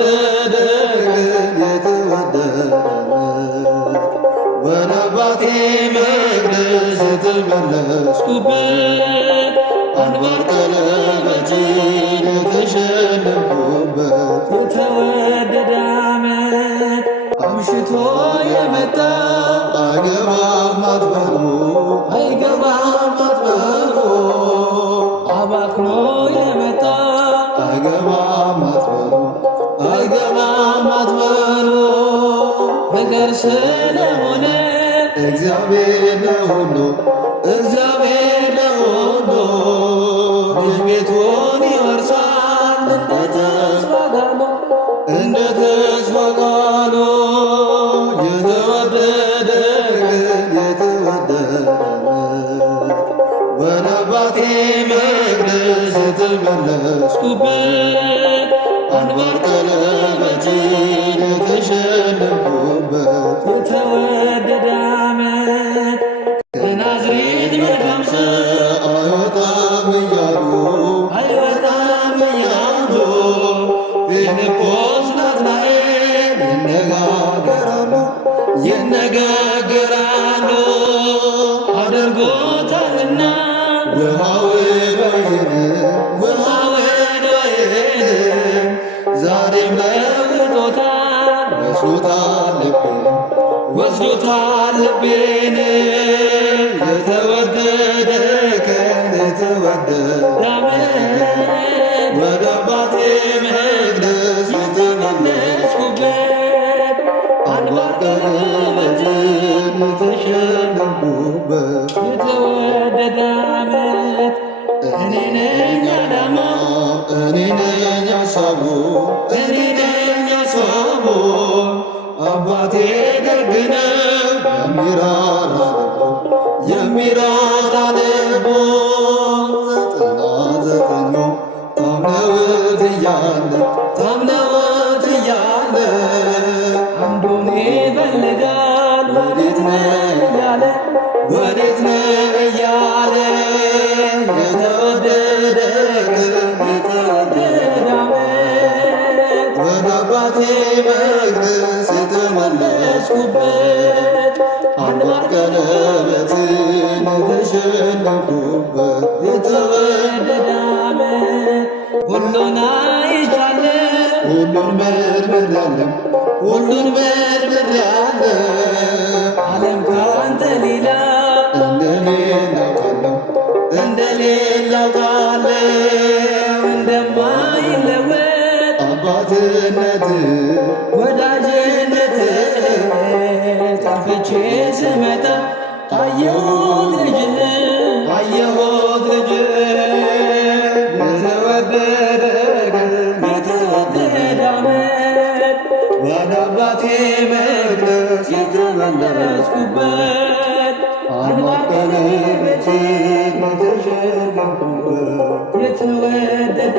የተወደደ ቀን የተወደደ ወደ አባቴ መቅደስ የተመለስኩበት አንባር ቀለበትን የተሸለምኩበት የተወደደ ዓመት አምሽቶ የመጣ አይገባም አትበሉ አይገባም አትበሉ አባክኖ የመጣ አይገባም አትበሉ አይገባም አትበሉ ነገር ስለሆነ እግዚአብሔር ለሁሉ እግዚአብሔር ለሁሉ ልጅ ቤቱን ይወርሳል እንደ ተስፋ ቃሉ እንደ ተስፋ ቃሉ የተወደደ ቀን የተወደደ ወደ አባቴ መቅደስ የተመለስኩበት አንባር ቀለበትን የተሸለምኩበት የተወደደ ዓመት ከናዝሬት መልካም ሰው አይወጣም እያሉ አይወጣም እያሉ ፊልጶስ ናትናኤል ይነጋገራሉ ይነጋገራሉ አድርጎታልና ውሃውን ወይን ውሃውን ወይን ዛሬም ለውጦታል ወስዶታል ልቤን ወስዶታል ልቤን የተወደደ ቀን የተወደደ ዓመት ወደ አባቴ መቅደስ የተመለስኩበት አንባር ቀለበትን የተሸለምኩበት የተወደደ ዓመት እኔ ነኝ ዓላማው እኔ ነኝ ሐሳቡ እኔ ነኝ ሐሳቡ አባቴ ደግ ነው የሚራራ ልቡ የሚራራ ልቡ ዘጠና ዘጠኙ ታምነውት እያለ ታምነውት እያለ አንዱን ይፈልጋል ወዴት ነህ እያለ ወዴት ነህ እያለ የተወደደ ቀን የተወደደ ዓመት ወደ አባቴ መቅደስ የተመለስኩበት አንባር ቀለበትን የተሸለምኩበት የተወደደ ዓመት ሁሉን አይቻለሁ ሁሉን መርምሬያለሁ ሁሉን መርምሬያለሁ ዓለም ካንተ ሌላ እንደሌለ አውቃለሁ እንደሌለ አውቃለሁ እንደማይለወጥ አባትነት ወዳጅነት ጠፍቼ ስመጣ አየሁት ልጅ አየሁት ልጅ የተወደደ ቀን የተወደደ ዓመት ወደ አባቴ መቅደስ የተመለስኩበት አንባር ቀለበትን የተሸለምኩበት የተወደደ